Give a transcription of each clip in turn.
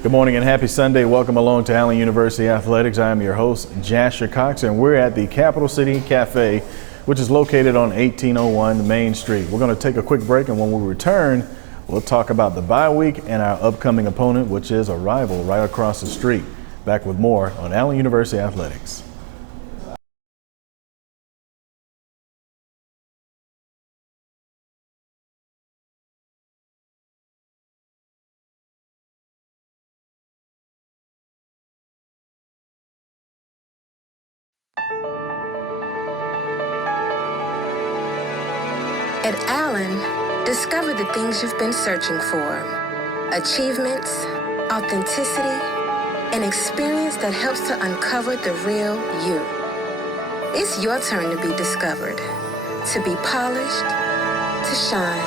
Good morning and happy Sunday. Welcome along to Allen University Athletics. I am your host, Jasher Cox, and we're at the Capital City Cafe, which is located on 1801 Main Street. We're going to take a quick break, and when we return, we'll talk about the bye week and our upcoming opponent, which is a rival right across the street. Back with more on Allen University Athletics. At Allen, discover the things you've been searching for. Achievements, authenticity, an experience that helps to uncover the real you. It's your turn to be discovered, to be polished, to shine.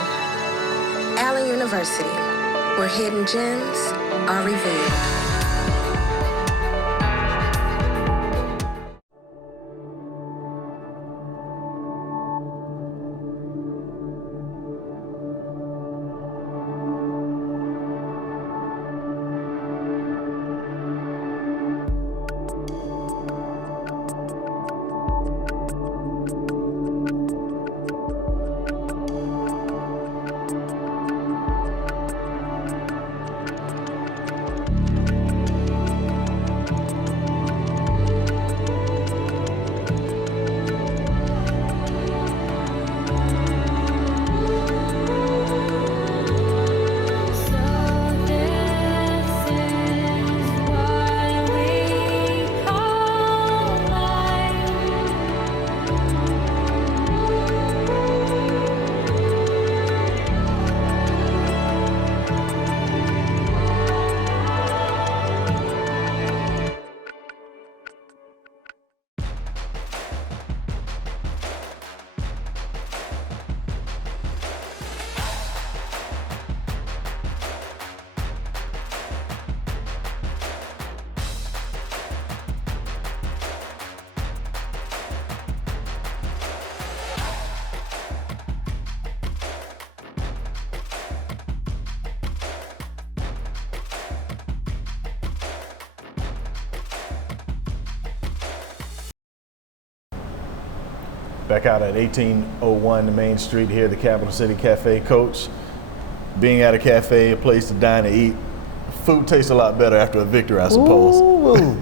Allen University, where hidden gems are revealed. Back out at 1801 Main Street here at the Capital City Cafe. Coach, being at a cafe, a place to dine and eat, food tastes a lot better after a victory, I suppose. Ooh.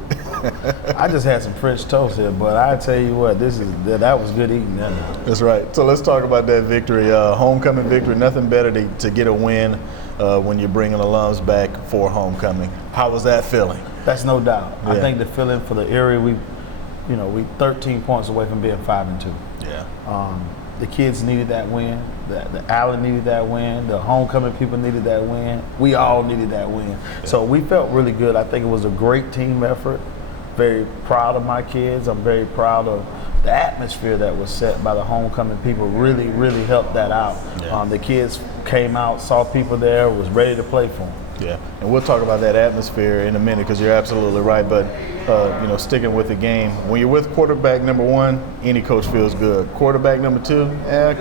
I just had some French toast here, but I tell you what, that was good eating. That's right. So let's talk about that victory, homecoming victory. Nothing better to get a win when you're bringing alums back for homecoming. How was that feeling? That's no doubt. Yeah. I think the feeling for the area, we 13 points away from being 5-2. Yeah. The kids needed that win. The Allen needed that win. The homecoming people needed that win. We all needed that win. Yeah. So we felt really good. I think it was a great team effort. Very proud of my kids. I'm very proud of the atmosphere that was set by the homecoming people. Really, really helped that out. Yeah. The kids came out, saw people there, was ready to play for them. Yeah, and we'll talk about that atmosphere in a minute because you're absolutely right. But sticking with the game, when you're with quarterback number one, any coach feels good. Quarterback number two,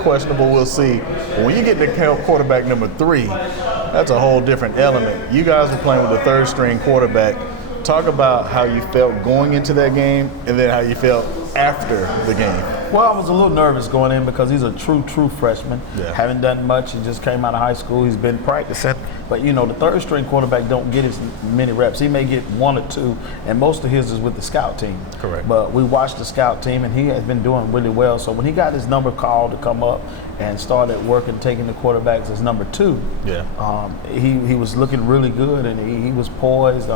questionable. We'll see. But when you get to quarterback number three, that's a whole different element. You guys were playing with the third string quarterback. Talk about how you felt going into that game, and then how you felt after the game. Well, I was a little nervous going in because he's a true freshman. Yeah. Haven't done much. He just came out of high school. He's been practicing. But, the third string quarterback don't get as many reps. He may get 1 or 2, and most of his is with the scout team. Correct. But we watched the scout team, and he has been doing really well. So when he got his number called to come up and started working, taking the quarterbacks as number 2, he was looking really good, and he was poised.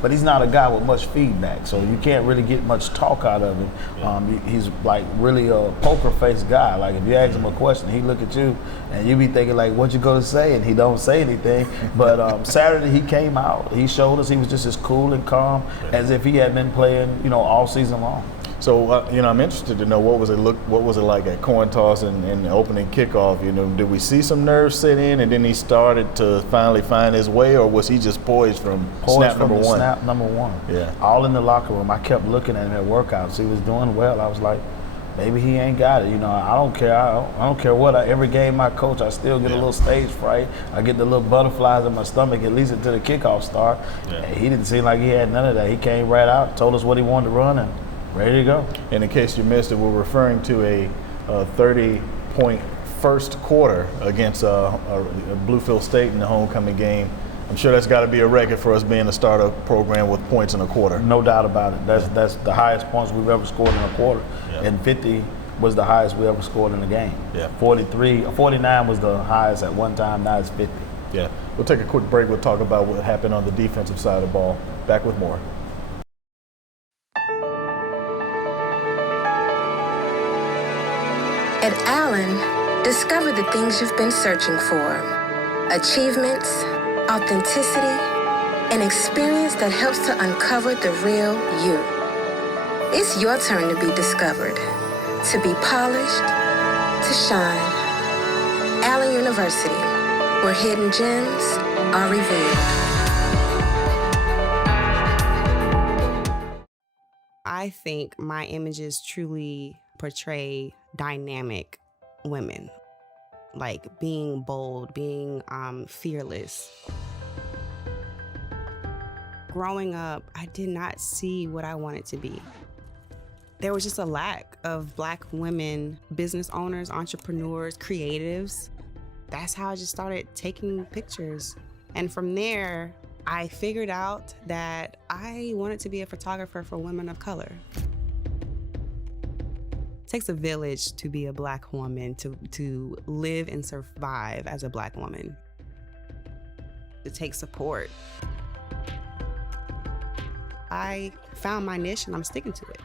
But he's not a guy with much feedback, so you can't really get much talk out of him. Yeah. He's like really a poker face guy. Like if you ask him a question, he look at you, and you be thinking like, "What you gonna say?" And he don't say anything. But Saturday he came out, he showed us he was just as cool and calm as if he had been playing, all season long. So, I'm interested to know what was it like at coin toss and the opening kickoff? Did we see some nerves set in, and then he started to finally find his way, or was he just poised from snap number one? Snap number one. Yeah. All in the locker room. I kept looking at him at workouts. He was doing well. I was like, maybe he ain't got it. You know, I don't care. I don't care what. Every game I coach, I still get a little stage fright. I get the little butterflies in my stomach, at least until the kickoff start. Yeah. He didn't seem like he had none of that. He came right out, told us what he wanted to run, and ready to go. And in case you missed it, we're referring to a 30-point first quarter against Bluefield State in the homecoming game. I'm sure that's got to be a record for us being a startup program with points in a quarter. No doubt about it. That's the highest points we've ever scored in a quarter. Yeah. And 50 was the highest we ever scored in a game. Yeah. 49 was the highest at one time, now it's 50. Yeah. We'll take a quick break. We'll talk about what happened on the defensive side of the ball. Back with more. At Allen, discover the things you've been searching for. Achievements, authenticity, an experience that helps to uncover the real you. It's your turn to be discovered, to be polished, to shine. Allen University, where hidden gems are revealed. I think my images truly portray dynamic women, like being bold, being fearless. Growing up, I did not see what I wanted to be. There was just a lack of Black women, business owners, entrepreneurs, creatives. That's how I just started taking pictures. And from there, I figured out that I wanted to be a photographer for women of color. It takes a village to be a Black woman, to live and survive as a Black woman. It takes support. I found my niche and I'm sticking to it.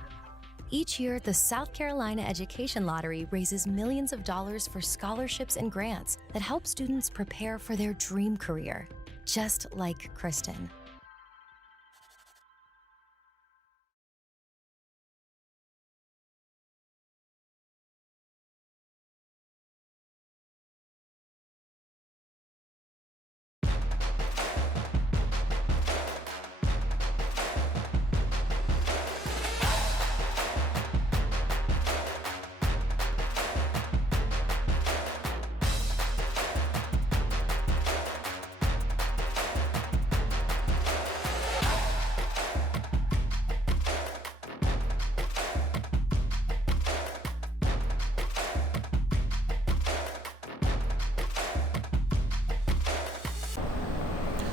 Each year, the South Carolina Education Lottery raises millions of dollars for scholarships and grants that help students prepare for their dream career, just like Kristen.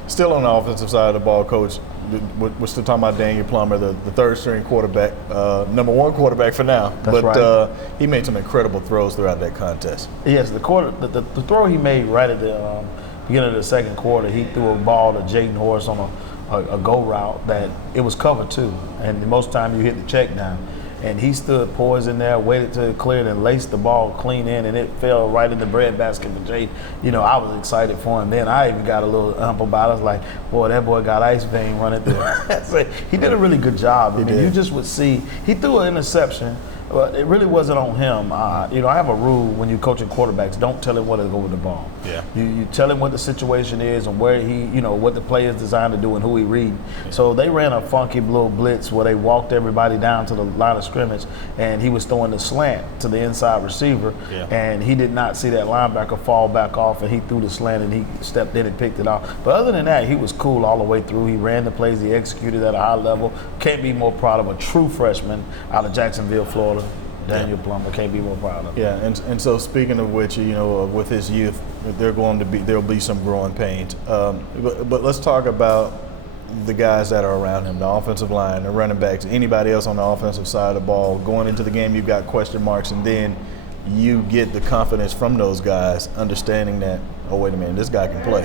Still on the offensive side of the ball, Coach, we're still talking about Daniel Plummer, the third string quarterback, number one quarterback for now. That's right. He made some incredible throws throughout that contest. Yes, the throw he made right at the beginning of the second quarter, he threw a ball to Jaden Horse on a go route that it was covered too. And most of the time you hit the check down. And he stood poised in there, waited till it cleared, and laced the ball clean in, and it fell right in the breadbasket for Jay. You know, I was excited for him. Then I even got a little humble about it. I was like, boy, that boy got ice vein running through. He did a really good job. I mean, you just would see, he threw an interception, but it really wasn't on him. You know, I have a rule when you're coaching quarterbacks, don't tell him where to go with the ball. Yeah. You tell him what the situation is and where he, you know, what the play is designed to do and who he read. Yeah. So they ran a funky little blitz where they walked everybody down to the line of scrimmage, and he was throwing the slant to the inside receiver, and he did not see that linebacker fall back off, and he threw the slant and he stepped in and picked it off. But other than that, he was cool all the way through. He ran the plays, he executed at a high level. Can't be more proud of a true freshman out of Jacksonville, Florida. Daniel Plummer, can't be more proud of him. Yeah, and so speaking of which, you know, with his youth, there'll be some growing pains. But let's talk about the guys that are around him, the offensive line, the running backs, anybody else on the offensive side of the ball. Going into the game, you've got question marks, and then you get the confidence from those guys, understanding that, oh, wait a minute, this guy can play.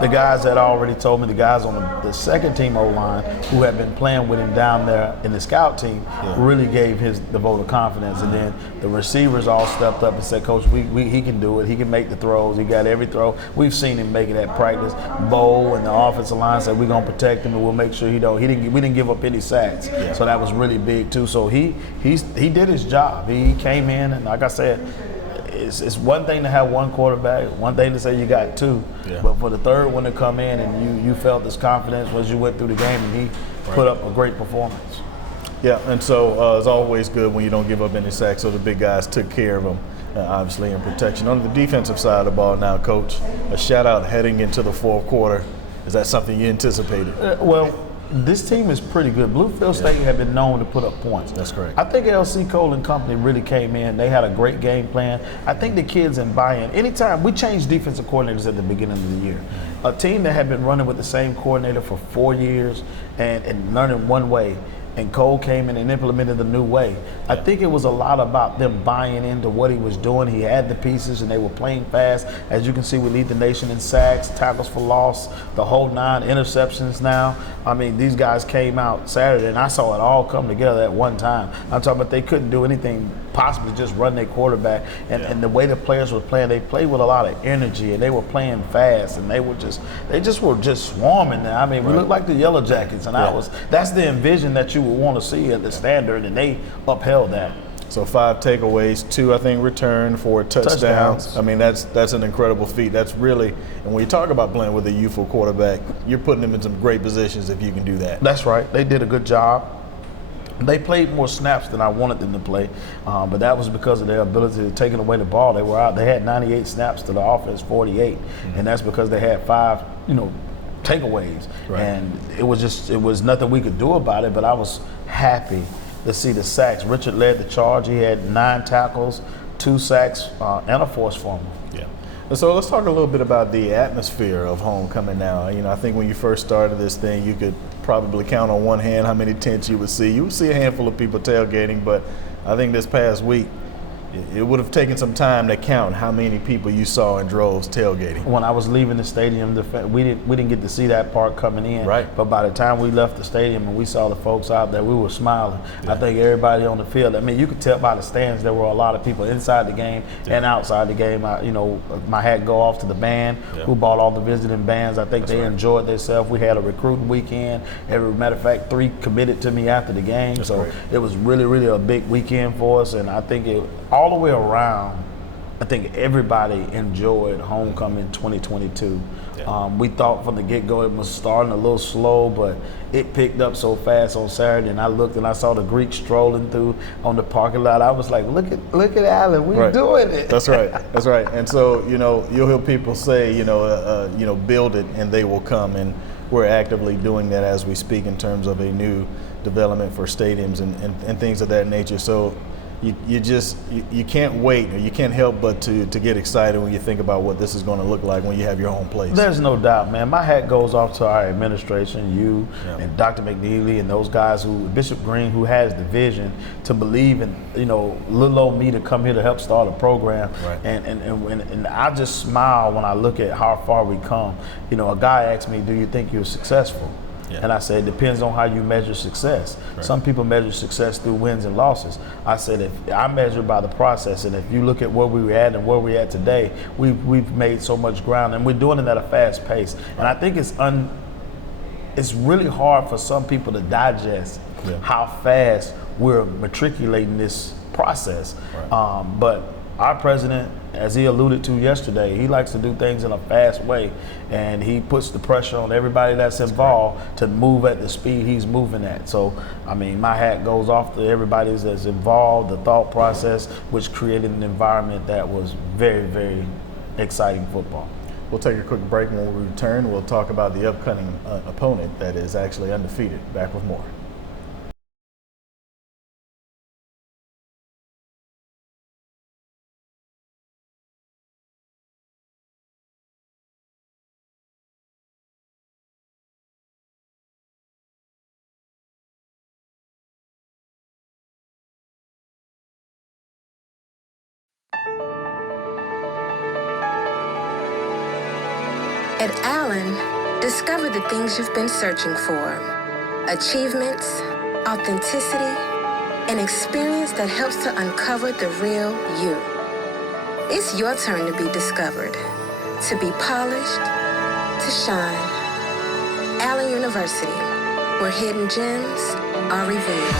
The guys that already told me, the guys on the second team O-line who have been playing with him down there in the scout team really gave the vote of confidence. And then the receivers all stepped up and said, Coach, he can do it. He can make the throws. He got every throw. We've seen him make it at practice. Bo and the offensive line said, we're going to protect him and we'll make sure we didn't give up any sacks. Yeah. So that was really big, too. So he did his job. He came in, and like I said, it's one thing to have one quarterback, one thing to say you got two, but for the third one to come in and you felt this confidence as you went through the game, and he put up a great performance. Yeah, and so it's always good when you don't give up any sacks, so the big guys took care of them, obviously, in protection. On the defensive side of the ball now, Coach, a shout-out heading into the fourth quarter. Is that something you anticipated? Well, this team is pretty good. Bluefield State have been known to put up points. That's correct. I think LC Cole and company really came in. They had a great game plan. I think the kids in buy-in. Anytime we changed defensive coordinators at the beginning of the year, a team that had been running with the same coordinator for 4 years and learning one way, and Cole came in and implemented the new way. I think it was a lot about them buying into what he was doing. He had the pieces and they were playing fast. As you can see, we lead the nation in sacks, tackles for loss, the whole 9 interceptions now. I mean, these guys came out Saturday and I saw it all come together at one time. I'm talking about they couldn't do anything, possibly just run their quarterback. And the way the players were playing, they played with a lot of energy and they were playing fast and they just were swarming there. I mean, we looked like the Yellow Jackets and that's the envision that you would want to see at the standard, and they upheld that. So 5 takeaways, 2 I think returned, 4 touchdowns. I mean, that's an incredible feat. That's really, and when you talk about playing with a youthful quarterback, you're putting them in some great positions if you can do that. That's right. They did a good job. They played more snaps than I wanted them to play, but that was because of their ability to taking away the ball. They were out. They had 98 snaps to the offense, 48, and that's because they had 5, takeaways. Right. And it was nothing we could do about it. But I was happy to see the sacks. Richard led the charge. He had 9 tackles, 2 sacks, and a forced fumble. Yeah. So let's talk a little bit about the atmosphere of homecoming now. I think when you first started this thing, you could probably count on one hand how many tents you would see. You would see a handful of people tailgating, but I think this past week, it would have taken some time to count how many people you saw in droves tailgating. When I was leaving the stadium, we didn't get to see that part coming in. Right. But by the time we left the stadium and we saw the folks out there, we were smiling. Yeah. I think everybody on the field, I mean, you could tell by the stands there were a lot of people inside the game and outside the game. My hat go off to the band who bought all the visiting bands. I think they enjoyed themselves. We had a recruiting weekend. Matter of fact, 3 committed to me after the game. It was really, really a big weekend for us. And I think all the way around, I think everybody enjoyed homecoming 2022. Yeah. We thought from the get-go it was starting a little slow, but it picked up so fast on Saturday. And I looked and I saw the Greeks strolling through on the parking lot. I was like, look at Allen, we're doing it. That's right. That's right. And so you'll hear people say, build it and they will come. And we're actively doing that as we speak in terms of a new development for stadiums and things of that nature. So you can't wait, or you can't help but to get excited when you think about what this is going to look like when you have your home place. There's no doubt, man. My hat goes off to our administration, and Dr. McNeely and those guys, Bishop Green, who has the vision to believe in, little old me to come here to help start a program. Right. And I just smile when I look at how far we come. A guy asked me, do you think you're successful? Yeah. And I said, it depends on how you measure success. Right. Some people measure success through wins and losses. I said, if I measure by the process, and if you look at where we were at and where we're at today, we've made so much ground, and we're doing it at a fast pace. Right. And I think it's really hard for some people to digest how fast we're matriculating this process. Right. But our president, as he alluded to yesterday, he likes to do things in a fast way, and he puts the pressure on everybody that's involved to move at the speed he's moving at. So, I mean, my hat goes off to everybody that's involved, the thought process, which created an environment that was very, very exciting football. We'll take a quick break. When we return, we'll talk about the upcoming opponent that is actually undefeated. Back with more. At Allen, discover the things you've been searching for. Achievements, authenticity, an experience that helps to uncover the real you. It's your turn to be discovered, to be polished, to shine. Allen University, where hidden gems are revealed.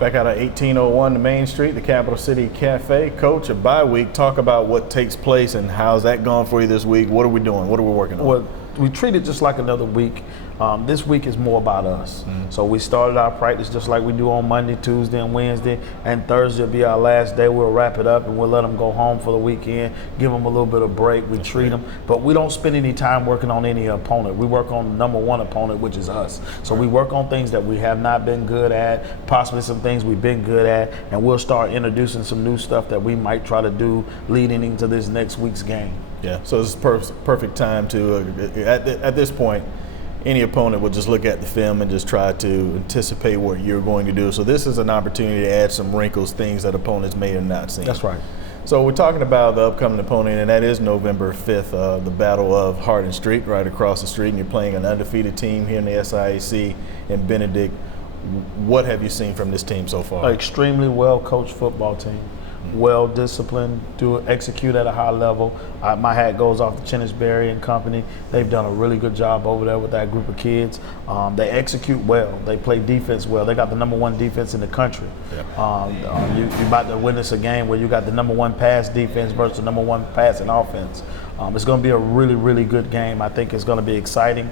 Back out of 1801 to Main Street, the Capital City Cafe. Coach, a bye week. Talk about what takes place and how's that gone for you this week. What are we doing? What are we working on? Well, we treat it just like another week. This week is more about us. So we started our practice just like we do on Monday, Tuesday, and Wednesday, and Thursday will be our last day. We'll wrap it up and we'll let them go home for the weekend, give them a little bit of break. We treat them, but we don't spend any time working on any opponent. We work on the number one opponent, which is us. So we work on things that we have not been good at, possibly some things we've been good at, and we'll start introducing some new stuff that we might try to do leading into this next week's game. Yeah, so this is perfect time to, at this point, any opponent will just look at the film and just try to anticipate what you're going to do. So this is an opportunity to add some wrinkles, things that opponents may have not seen. That's right. So we're talking about the upcoming opponent, and that is November 5th, the Battle of Hardin Street, right across the street, and you're playing an undefeated team here in the SIAC in Benedict. What have you seen from this team so far? An extremely well-coached football team. Well disciplined, execute at a high level. My hat goes off to Chennisberry and company. They've done a really good job over there with that group of kids. They execute well. They play defense well. They got the number one defense in the country. Yep. You're about to witness a game where you got the number one pass defense versus the number one passing offense. It's going to be a really, really good game. I think it's going to be exciting.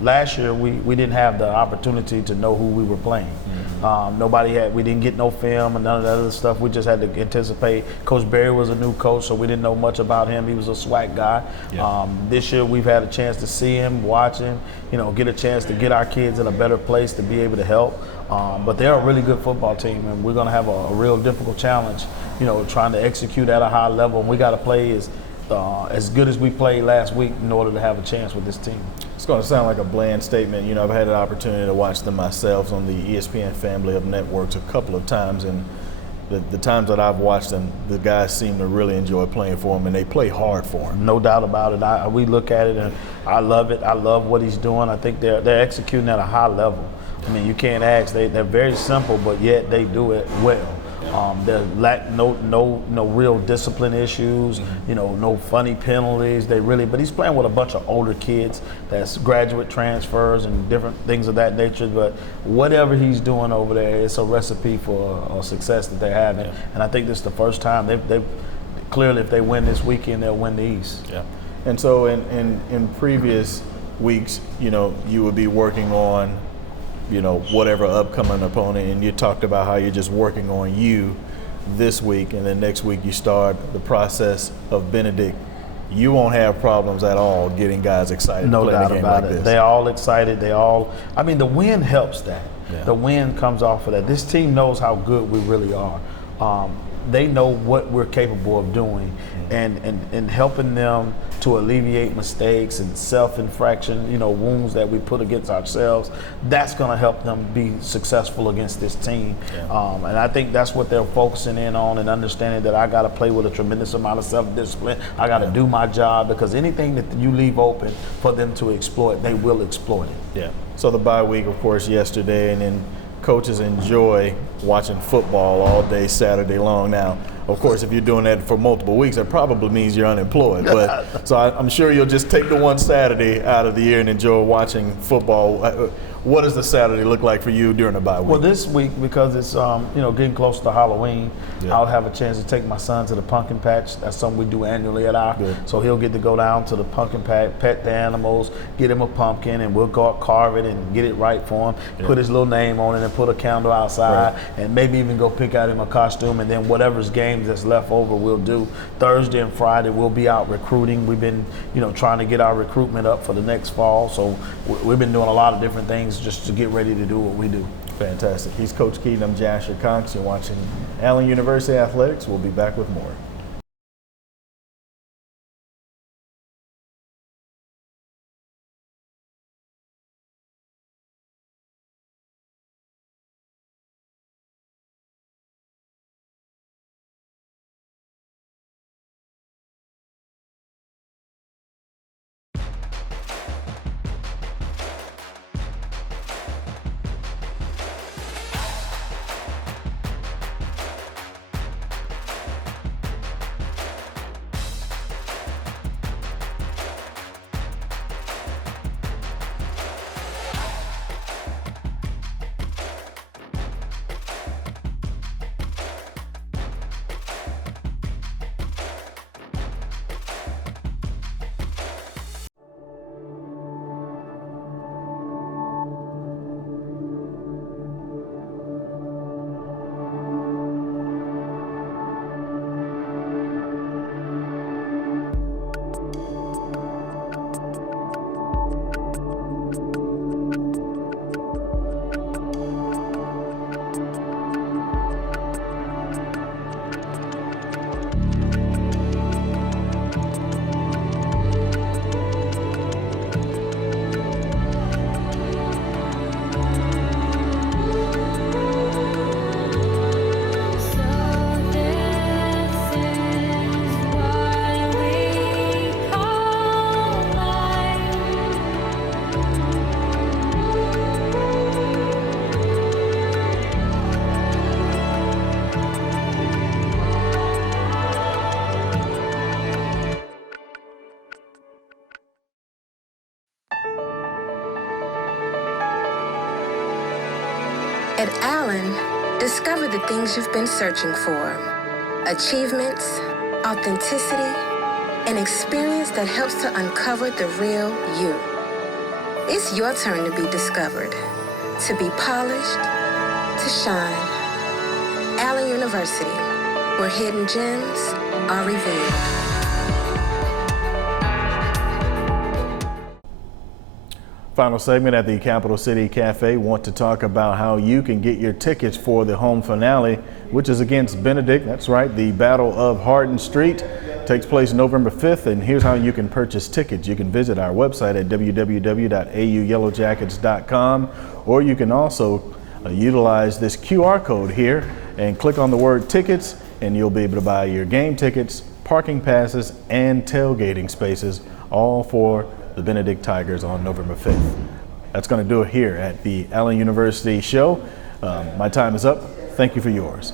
Last year, we didn't have the opportunity to know who we were playing. We didn't get no film and none of that other stuff. We just had to anticipate. Coach Berry was a new coach, so we didn't know much about him. He was a SWAC guy. Yeah. This year, we've had a chance to see him, watch him, get a chance to get our kids in a better place to be able to help. But they're a really good football team, and we're going to have a real difficult challenge, trying to execute at a high level. And we got to play as good as we played last week in order to have a chance with this team. It's going to sound like a bland statement. I've had an opportunity to watch them myself on the ESPN family of networks a couple of times, and the times that I've watched them, the guys seem to really enjoy playing for them, and they play hard for them. No doubt about it. We look at it, and I love it. I love what he's doing. I think they're executing at a high level. I mean, you can't ask. They're very simple, but yet they do it well. There lack no real discipline issues, no funny penalties. But he's playing with a bunch of older kids that's graduate transfers and different things of that nature. But whatever he's doing over there, it's a recipe for success that they're having. Yeah. And I think this is the first time they've clearly, if they win this weekend, they'll win the East. Yeah. And so in previous weeks, you would be working on whatever upcoming opponent, and you talked about how you're just working on you this week, and then next week you start the process of Benedict. You won't have problems at all getting guys excited to play a game like this. They're all excited. The win helps that. Yeah. The win comes off of that. This team knows how good we really are. They know what we're capable of doing, and helping them to alleviate mistakes and self-infraction, wounds that we put against ourselves. That's going to help them be successful against this team. Yeah. And I think that's what they're focusing in on, and understanding that I got to play with a tremendous amount of self-discipline. I got to do my job, because anything that you leave open for them to exploit, they will exploit it. Yeah. So the bye week, of course, yesterday, and then coaches enjoy watching football all day Saturday long. Now, of course, if you're doing that for multiple weeks, that probably means you're unemployed. But so I'm sure you'll just take the one Saturday out of the year and enjoy watching football. What does the Saturday look like for you during the bye week? Well, this week, because it's getting close to Halloween, yeah, I'll have a chance to take my son to the pumpkin patch. That's something we do annually at our. Good. So he'll get to go down to the pumpkin patch, pet the animals, get him a pumpkin, and we'll go out, carve it and get it right for him. Yeah. Put his little name on it and put a candle outside, right, and maybe even go pick out him a costume. And then whatever's games that's left over, we'll do. Thursday and Friday we'll be out recruiting. We've been trying to get our recruitment up for the next fall. So we've been doing a lot of different things just to get ready to do what we do. Fantastic. He's Coach Keaton. I'm Jasher Cox. You're watching Allen University Athletics. We'll be back with more. At Allen, discover the things you've been searching for. Achievements, authenticity, an experience that helps to uncover the real you. It's your turn to be discovered, to be polished, to shine. Allen University, where hidden gems are revealed. Final segment at the Capital City Cafe. Want to talk about how you can get your tickets for the home finale, which is against Benedict. That's right, the Battle of Hardin Street takes place November 5th, and here's how you can purchase tickets. You can visit our website at www.auyellowjackets.com, or you can also utilize this QR code here and click on the word tickets, and you'll be able to buy your game tickets, parking passes, and tailgating spaces, all for the Benedict Tigers on November 5th. That's going to do it here at the Allen University show. My time is up. Thank you for yours.